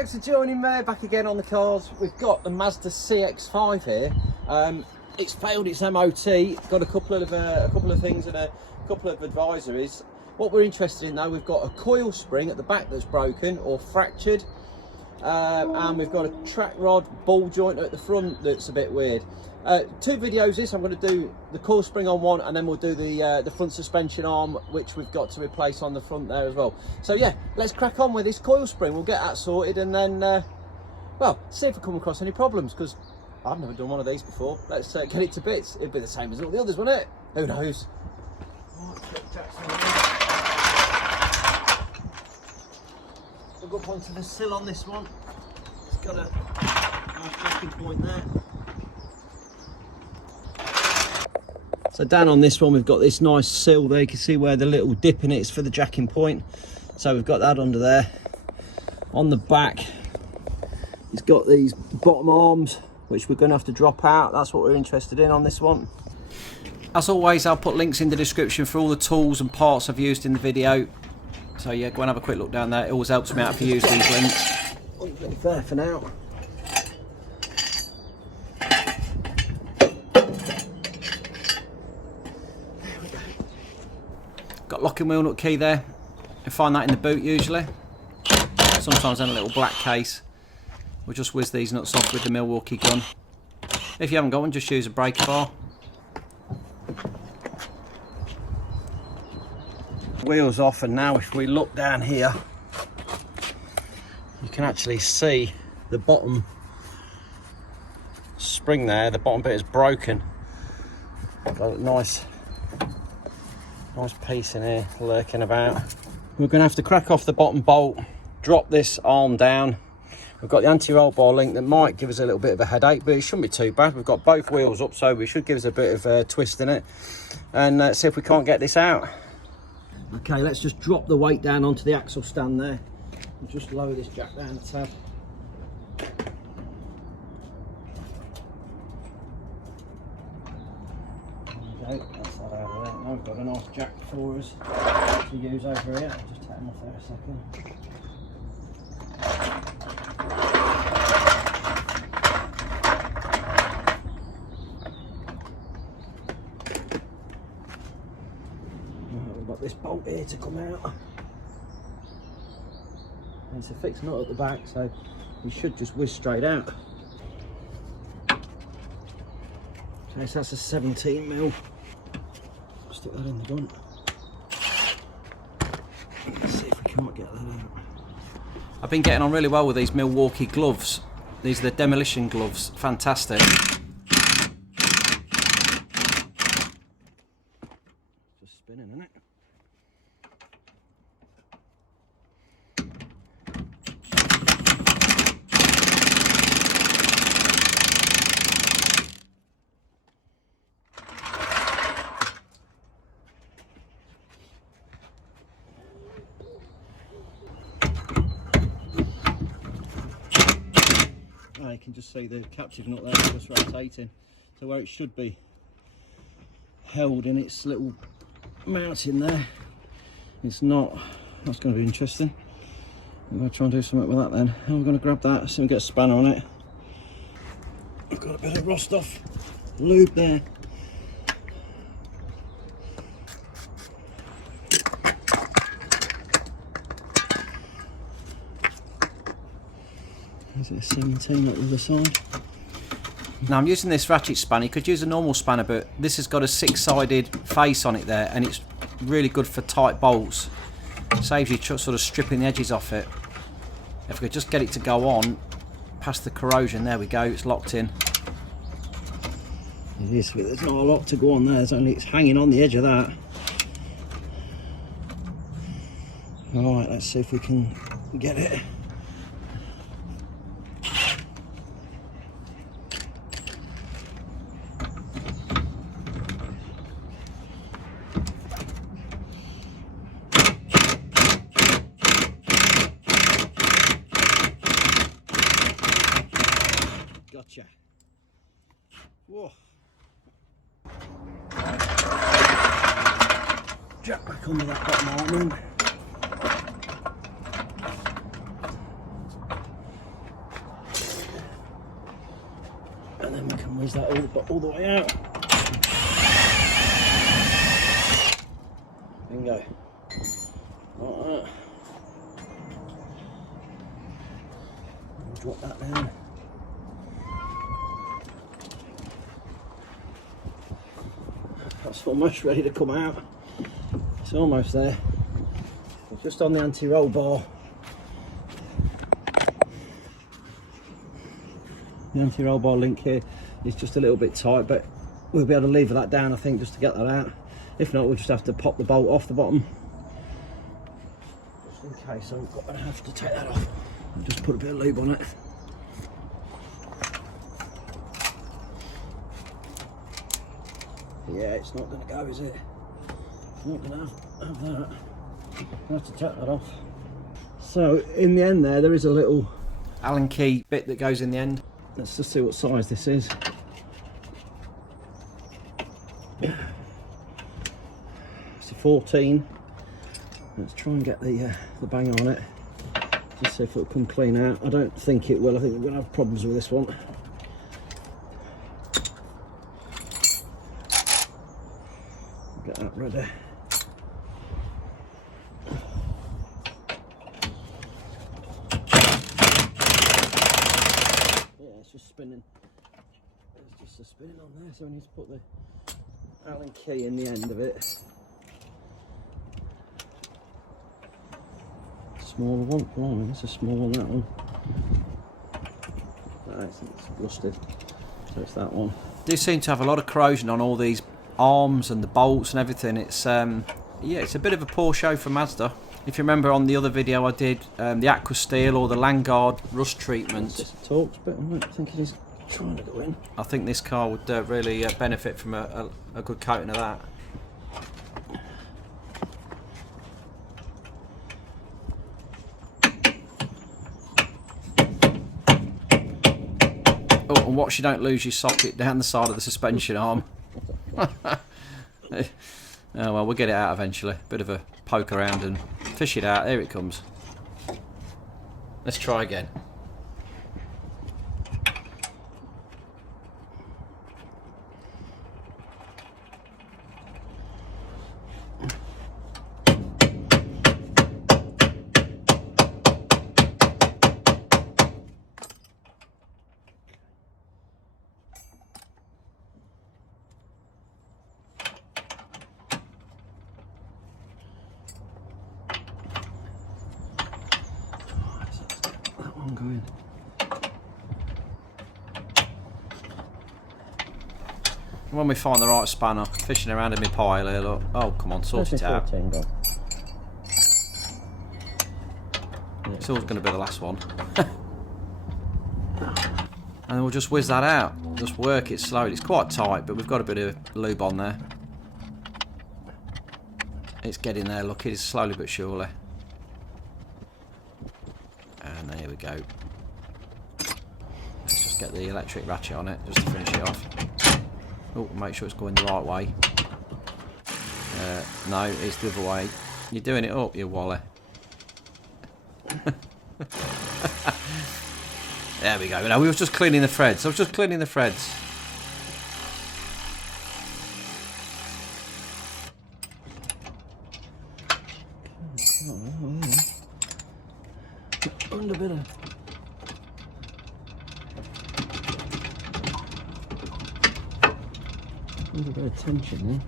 Thanks for joining me back again on the cars. We've got the Mazda CX5 here. It's failed its MOT. Got a couple of things and a couple of advisories. What we're interested in though, we've got a coil spring at the back that's broken or fractured, and we've got a track rod ball joint at the front that's a bit weird. Two videos this. I'm going to do the coil spring on one, and then we'll do the front suspension arm, which we've got to replace on the front there as well. So yeah, let's crack on with this coil spring. We'll get that sorted, and then well, see if we come across any problems, because I've never done one of these before. Let's get it to bits. It'd be the same as all the others, wouldn't it? Who knows? We'll go up onto the sill on this one. It's got a nice jacking point there. So down on this one, we've got this nice sill there. You can see where the little dip in it is for the jacking point. So we've got that under there. On the back, it's got these bottom arms, which we're going to have to drop out. That's what we're interested in on this one. As always, I'll put links in the description for all the tools and parts I've used in the video. So yeah, go and have a quick look down there. It always helps me out if you use these links. I'll leave it there for now. Got locking wheel nut key there. You find that in the boot usually. Sometimes in a little black case. We'll just whiz these nuts off with the Milwaukee gun. If you haven't got one, just use a breaker bar. Wheels off, and now if we look down here, you can actually see the bottom spring there. The bottom bit is broken. Got a nice piece in here lurking about. We're going to have to crack off the bottom bolt, drop this arm down. We've got the anti-roll bar link that might give us a little bit of a headache, but it shouldn't be too bad. We've got both wheels up, so we should give us a bit of a twist in it, and see if we can't get this out. Okay, let's just drop the weight down onto the axle stand there and just lower this jack down a tad. There we go, that's that out of there. Now we've got a nice jack for us to use over here. I'll just take them off there a second. We've got this bolt here to come out. And it's a fixed nut at the back, so we should just whiz straight out. Okay, so that's a 17mm. Stick that in the gun. Let's see if we can't get that out. I've been getting on really well with these Milwaukee gloves. These are the demolition gloves. Fantastic. Just spinning, isn't it? You can just see the captive nut there just rotating, so where it should be held in its little mounting there, it's not. That's going to be interesting. I'm going to try and do something with that then. And we're going to grab that, see if we get a spanner on it. I've got a bit of rust off lube there. Is it a 17 at the other side? Now I'm using this ratchet spanner. You could use a normal spanner, but this has got a 6-sided face on it there, and it's really good for tight bolts. It saves you sort of stripping the edges off it. If we could just get it to go on past the corrosion, there we go, it's locked in. There's not a lot to go on there, it's hanging on the edge of that. Alright, let's see if we can get it. Gotcha. Whoa. Jack back under that bottom arm. squeeze that all the way out. Bingo. Like that. Drop that down. That's almost ready to come out. It's almost there. It's just on the anti-roll bar. The anti-roll bar link here is just a little bit tight, but we'll be able to lever that down, I think, just to get that out. If not, we'll just have to pop the bolt off the bottom. Just in case I'm going to have to take that off. I'll just put a bit of lube on it. Yeah, it's not going to go, is it? It's not going to have that. I'll have to take that off. So, in the end there is a little Allen key bit that goes in the end. Let's just see what size this is. It's a 14. Let's try and get the bang on it. Just see if it'll come clean out. I don't think it will. I think we're going to have problems with this one. Get that ready. Yeah, it's just spinning. There's just a spinning on there, so we need to put the Allen key in the end of it. Smaller one, blimey, that's a small one, that one. It's rusted, so it's that one. Do seem to have a lot of corrosion on all these arms and the bolts and everything. It's yeah, it's a bit of a poor show for Mazda. If you remember on the other video I did, the aqua steel or the Landguard rust treatment. It's just a Torx bit, I don't think it is trying to go in. I think this car would really benefit from a good coating of that. Oh, and watch you don't lose your socket down the side of the suspension arm. Oh well, we'll get it out eventually. Bit of a poke around and fish it out. Here it comes. Let's try again. Going. When we find the right spanner, fishing around in my pile here, look. Oh, come on, sort it out. It's always going to be the last one. And we'll just whiz that out. Just work it slowly. It's quite tight, but we've got a bit of lube on there. It's getting there, look, it is slowly but surely. And there we go. Let's just get the electric ratchet on it just to finish it off. Oh, make sure it's going the right way. No, it's the other way. You're doing it up, you wally. There we go. No, we were just cleaning the threads. I was just cleaning the threads. Under a bit of tension there.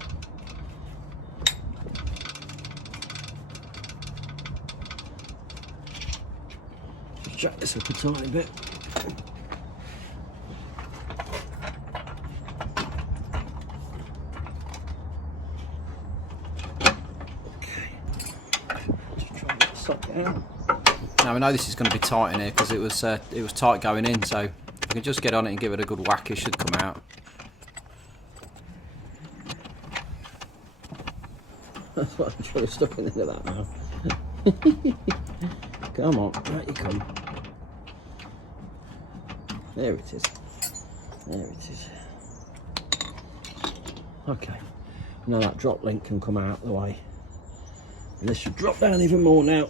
Just jack this up a tiny bit. Okay. Just try and get the socket out. Now I know this is going to be tight in here because it was tight going in, so if you can just get on it and give it a good whack, it should come out. That's what I'm trying to stuck in into that now. Come on, right you come. There it is. There it is. Okay. Now that drop link can come out the way. And this should drop down even more now.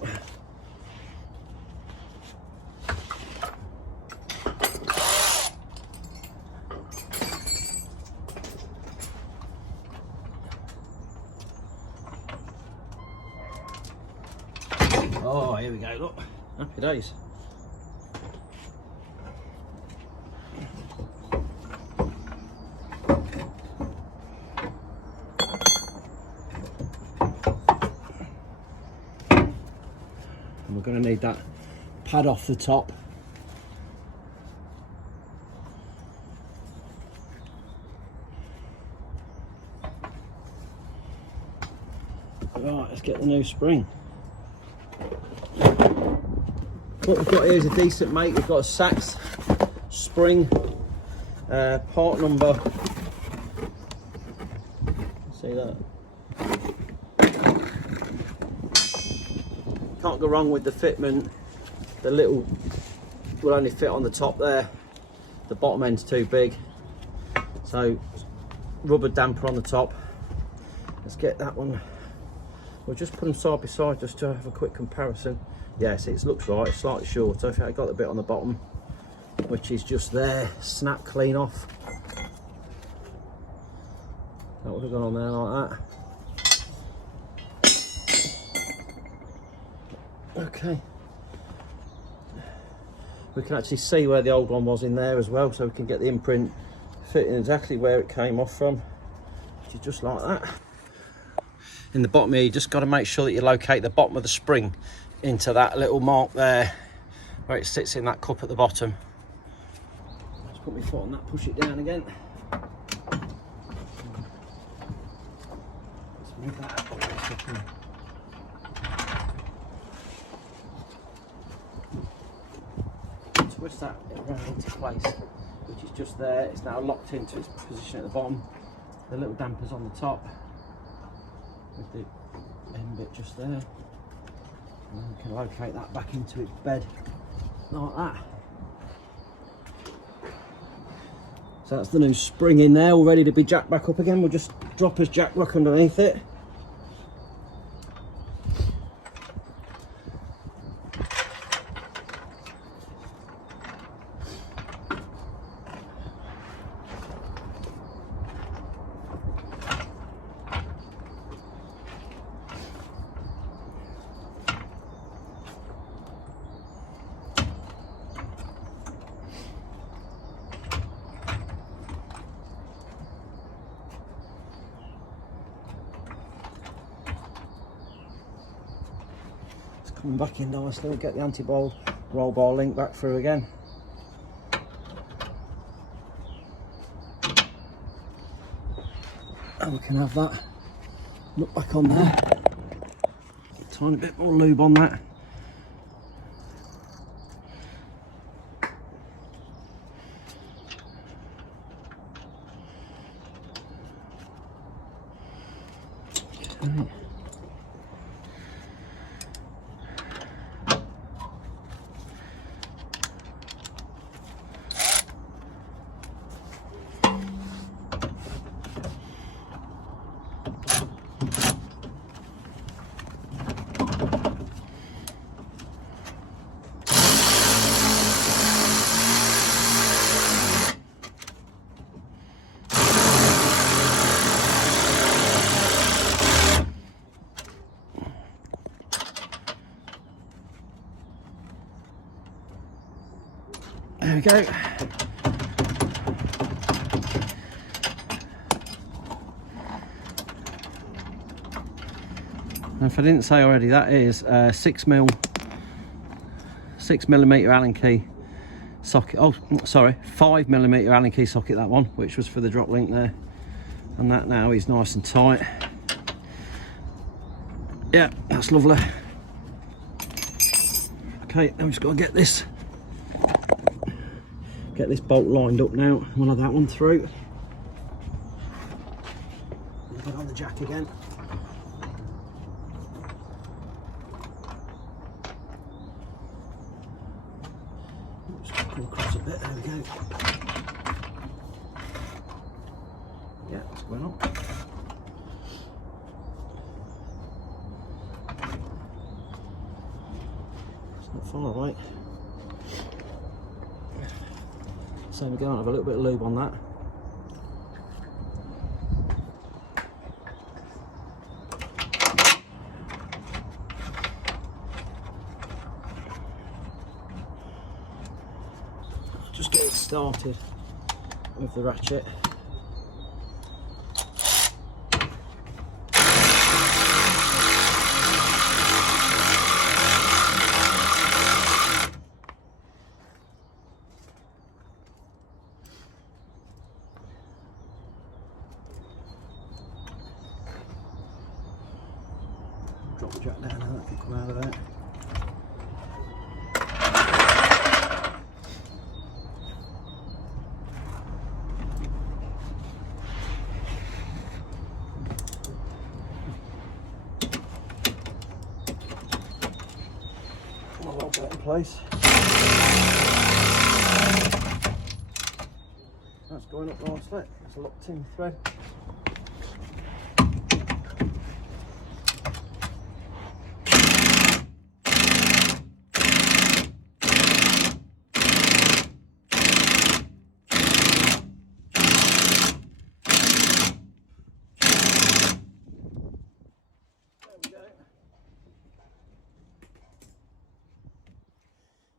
Oh, here we go, look. Happy days. And we're going to need that pad off the top. Right, let's get the new spring. What we've got here is a decent make. We've got a Sachs spring, part number. See that? Can't go wrong with the fitment. The little will only fit on the top there. The bottom end's too big. So rubber damper on the top. Let's get that one. We'll just put them side by side just to have a quick comparison. Yes, it looks right, it's slightly shorter. I got the bit on the bottom, which is just there, snap clean off. That would have gone on there like that. Okay. We can actually see where the old one was in there as well, so we can get the imprint fitting exactly where it came off from, which is just like that. In the bottom here, you just got to make sure that you locate the bottom of the spring into that little mark there where it sits in that cup at the bottom. Just put my foot on that, push it down again. Let's move that up a second. Twist that around into place, which is just there. It's now locked into its position at the bottom. The little dampers on the top, with the end bit just there, and then we can locate that back into its bed like that. So that's the new spring in there, all ready to be jacked back up again. We'll just drop his jack rock underneath it. Coming back in nicely, we'll get the anti-roll roll bar link back through again. And we can have that look back on there. A tiny bit more lube on that. Okay. There we go. And if I didn't say already, that is 6mm Allen key socket. Oh, sorry, 5mm Allen key socket, that one, which was for the drop link there. And that now is nice and tight. Yeah, that's lovely. Okay, now we've just got to get this bolt lined up now. We'll have that one through. Get on the jack again. Just come across a bit, there we go. Yeah, it's going on. It's not far away. So we're going to have a little bit of lube on that. started with the ratchet. Drop the jack down now, that can come out of that. I'll lock that in place. That's going up nicely. It's a locked in thread.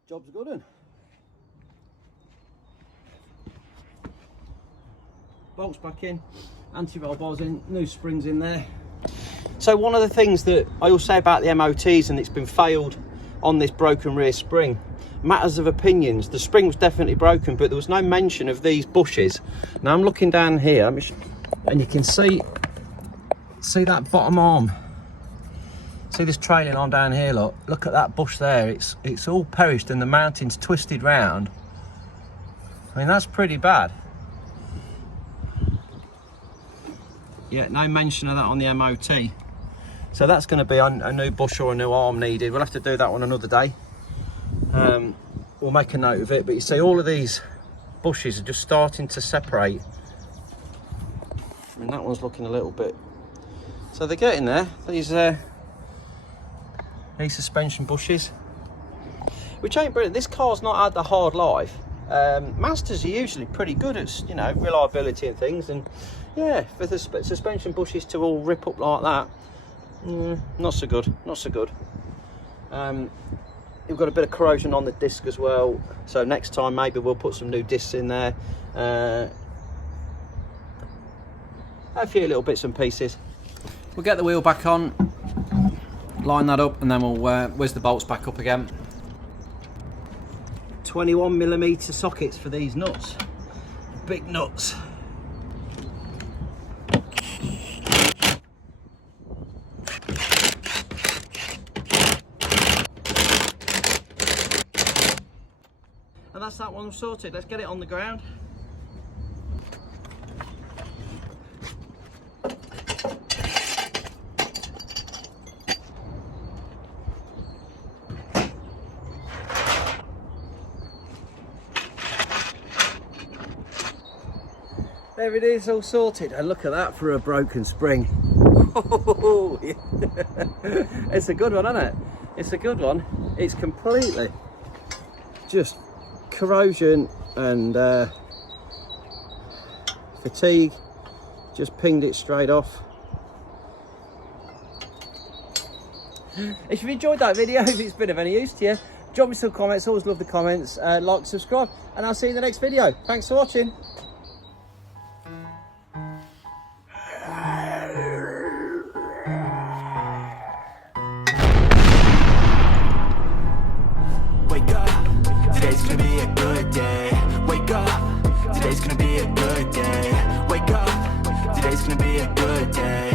Job's good one. Bolts back in, anti-roll bars in, new springs in there. So one of the things that I will say about the MOTs, and it's been failed on this broken rear spring, matters of opinions. The spring was definitely broken, but there was no mention of these bushes. Now I'm looking down here, and you can see that bottom arm. See this trailing arm down here, look at that bush there. It's all perished and the mounting's twisted round. I mean, that's pretty bad. Yeah, no mention of that on the MOT. So that's going to be a new bush or a new arm needed. We'll have to do that one another day. We'll make a note of it, but you see all of these bushes are just starting to separate. And that one's looking a little bit. So they're getting there. These suspension bushes, which ain't brilliant. This car's not had the hard life. Mazdas are usually pretty good at, you know, reliability and things, and yeah, for the suspension bushes to all rip up like that, not so good, not so good. We've got a bit of corrosion on the disc as well, so next time maybe we'll put some new discs in there, a few little bits and pieces. We'll get the wheel back on, line that up, and then we'll whiz the bolts back up again. 21mm sockets for these nuts, big nuts. And that's that one sorted. Let's get it on the ground. There it is, all sorted, and look at that for a broken spring. It's a good one, isn't it? It's a good one. It's completely just corrosion and fatigue, just pinged it straight off. If you've enjoyed that video, if it's been of any use to you, drop me some comments. Always love the comments. Like, subscribe, and I'll see you in the next video. Thanks for watching. Today's gonna be a good day. Wake up. Today's gonna be a good day. Wake up. Today's gonna be a good day.